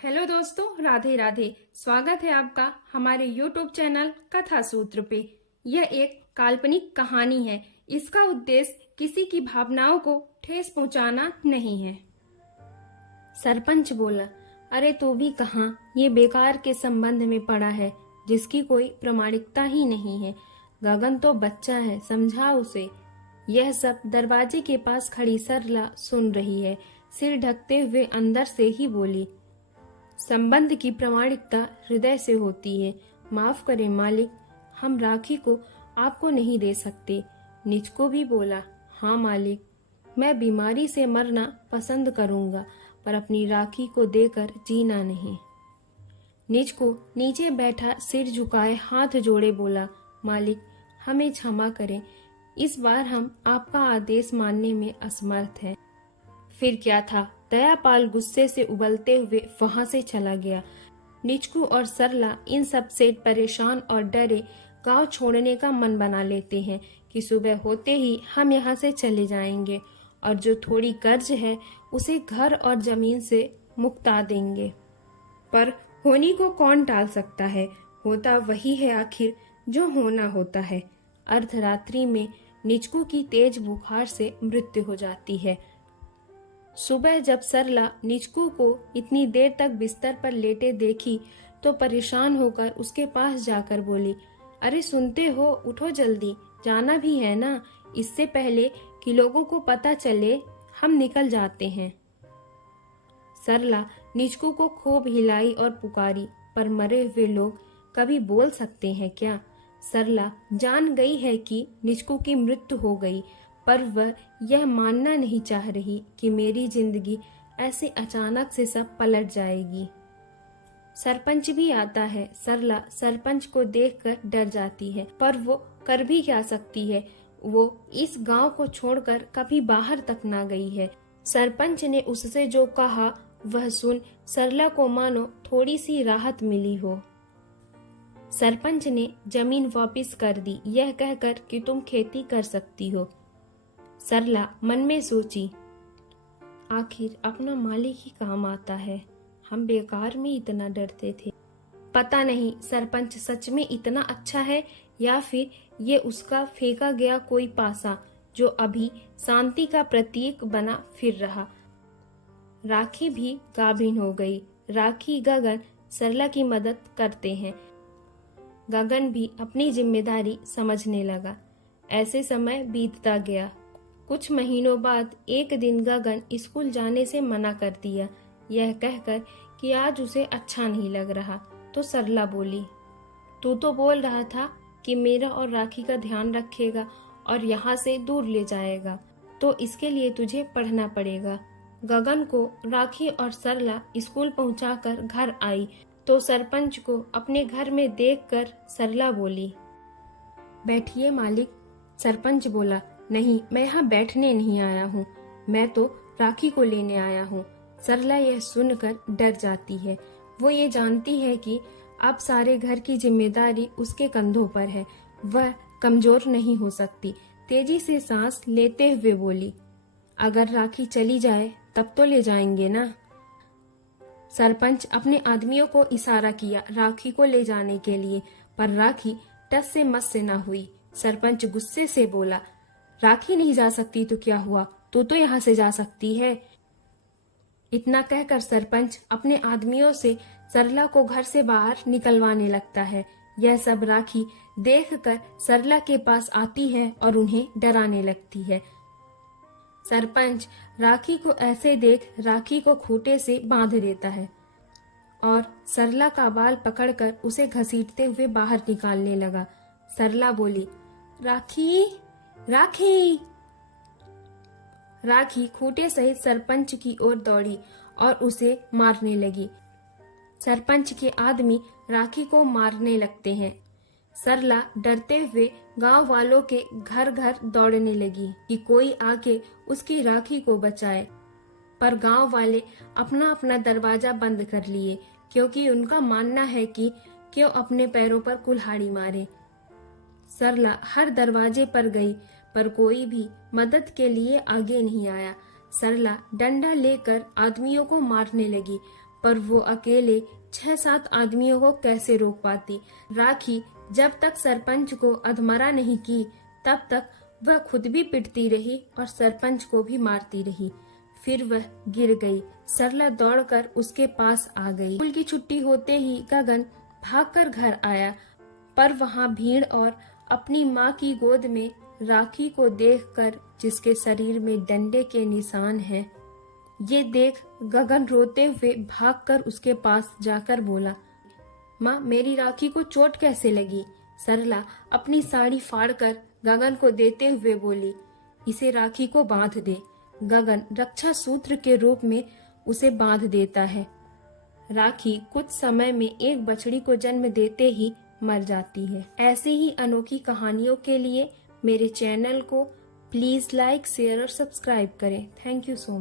Hello दोस्तों, राधे राधे। स्वागत है आपका हमारे YouTube चैनल कथा सूत्र पे। यह एक काल्पनिक कहानी है। इसका उद्देश्य किसी की भावनाओं को ठेस पहुंचाना नहीं है। सरपंच बोला, अरे तू भी कहाँ, ये बेकार के संबंध में पड़ा है जिसकी कोई प्रामाणिकता ही नहीं है। गगन तो बच्चा है, समझा उसे। यह सब दरवाजे के पास खड़ी सरला सुन रही है। सिर ढकते हुए अंदर से ही बोली, संबंध की प्रामाणिकता हृदय से होती है। माफ करें मालिक, हम राखी को आपको नहीं दे सकते। निज को भी बोला, हाँ मालिक, मैं बीमारी से मरना पसंद करूंगा, पर अपनी राखी को देकर जीना नहीं। निज को नीचे बैठा सिर झुकाए हाथ जोड़े बोला, मालिक हमें क्षमा करें, इस बार हम आपका आदेश मानने में असमर्थ हैं। फिर क्या था, दयापाल गुस्से से उबलते हुए वहां से चला गया। निचकू और सरला इन सब से परेशान और डरे गांव छोड़ने का मन बना लेते हैं कि सुबह होते ही हम यहाँ से चले जाएंगे और जो थोड़ी कर्ज है उसे घर और जमीन से मुक्ता देंगे। पर होनी को कौन टाल सकता है, होता वही है आखिर जो होना होता है। अर्धरात्रि में निचकू की तेज बुखार से मृत्यु हो जाती है। सुबह जब सरला निचकू को इतनी देर तक बिस्तर पर लेटे देखी तो परेशान होकर उसके पास जाकर बोली, अरे सुनते हो, उठो जल्दी, जाना भी है ना, इससे पहले कि लोगों को पता चले हम निकल जाते हैं। सरला निचकू को खूब हिलाई और पुकारी, पर मरे हुए लोग कभी बोल सकते हैं क्या। सरला जान गई है कि निचकू की मृत्यु हो गई, पर वह यह मानना नहीं चाह रही कि मेरी जिंदगी ऐसे अचानक से सब पलट जाएगी। सरपंच भी आता है। सरला सरपंच को देखकर डर जाती है, पर वो कर भी क्या सकती है। वो इस गांव को छोड़कर कभी बाहर तक ना गई है। सरपंच ने उससे जो कहा वह सुन सरला को मानो थोड़ी सी राहत मिली हो। सरपंच ने जमीन वापस कर दी, यह कहकर कि तुम खेती कर सकती हो। सरला मन में सोची, आखिर अपना मालिक ही काम आता है, हम बेकार में इतना डरते थे। पता नहीं सरपंच सच में इतना अच्छा है या फिर ये उसका फेंका गया कोई पासा जो अभी शांति का प्रतीक बना फिर रहा। राखी भी गाभिन हो गई। राखी गगन सरला की मदद करते हैं। गगन भी अपनी जिम्मेदारी समझने लगा। ऐसे समय बीतता गया। कुछ महीनों बाद एक दिन गगन स्कूल जाने से मना कर दिया, यह कहकर कि आज उसे अच्छा नहीं लग रहा। तो सरला बोली, तू तो बोल रहा था कि मेरा और राखी का ध्यान रखेगा और यहाँ से दूर ले जाएगा, तो इसके लिए तुझे पढ़ना पड़ेगा। गगन को राखी और सरला स्कूल पहुँचाकर घर आई तो सरपंच को अपने घर में देखकर सरला बोली, बैठिए मालिक। सरपंच बोला, नहीं, मैं यहाँ बैठने नहीं आया हूँ, मैं तो राखी को लेने आया हूँ। सरला यह सुनकर डर जाती है। वो ये जानती है कि अब सारे घर की जिम्मेदारी उसके कंधों पर है। वह कमजोर नहीं हो सकती। तेजी से सांस लेते हुए बोली, अगर राखी चली जाए तब तो ले जाएंगे ना। सरपंच अपने आदमियों को इशारा किया राखी को ले जाने के लिए, पर राखी टस से मस से न हुई। सरपंच गुस्से से बोला, राखी नहीं जा सकती तो क्या हुआ, तू तो यहाँ से जा सकती है। इतना कहकर सरपंच अपने आदमियों से सरला को घर से बाहर निकलवाने लगता है। यह सब राखी देखकर सरला के पास आती है और उन्हें डराने लगती है। सरपंच राखी को ऐसे देख राखी को खूंटे से बांध देता है और सरला का बाल पकड़कर उसे घसीटते हुए बाहर निकालने लगा। सरला बोली, राखी राखी। राखी खूंटे सहित सरपंच की ओर दौड़ी और उसे मारने लगी। सरपंच के आदमी राखी को मारने लगते हैं। सरला डरते हुए गांव वालों के घर घर दौड़ने लगी कि कोई आके उसकी राखी को बचाए, पर गांव वाले अपना अपना दरवाजा बंद कर लिए, क्योंकि उनका मानना है कि क्यों अपने पैरों पर कुल्हाड़ी मारे। सरला हर दरवाजे पर गई, पर कोई भी मदद के लिए आगे नहीं आया। सरला डंडा लेकर आदमियों को मारने लगी, पर वो अकेले 6-7 आदमियों को कैसे रोक पाती। राखी जब तक सरपंच को अधमरा नहीं की तब तक वह खुद भी पिटती रही और सरपंच को भी मारती रही। फिर वह गिर गई। सरला दौड़कर उसके पास आ गई। स्कूल की छुट्टी होते ही गगन भागकर घर आया, पर वहाँ भीड़ और अपनी माँ की गोद में राखी को देखकर, जिसके शरीर में डंडे के निशान हैं, ये देख गगन रोते हुए भागकर उसके पास जाकर बोला, माँ मेरी राखी को चोट कैसे लगी? सरला अपनी साड़ी फाड़कर गगन को देते हुए बोली, इसे राखी को बांध दे। गगन रक्षा सूत्र के रूप में उसे बांध देता है। राखी कुछ समय में एक बछड़ी को जन्म देते ही मर जाती है। ऐसे ही अनोखी कहानियों के लिए मेरे चैनल को प्लीज लाइक, शेयर और सब्सक्राइब करें। Thank you so much.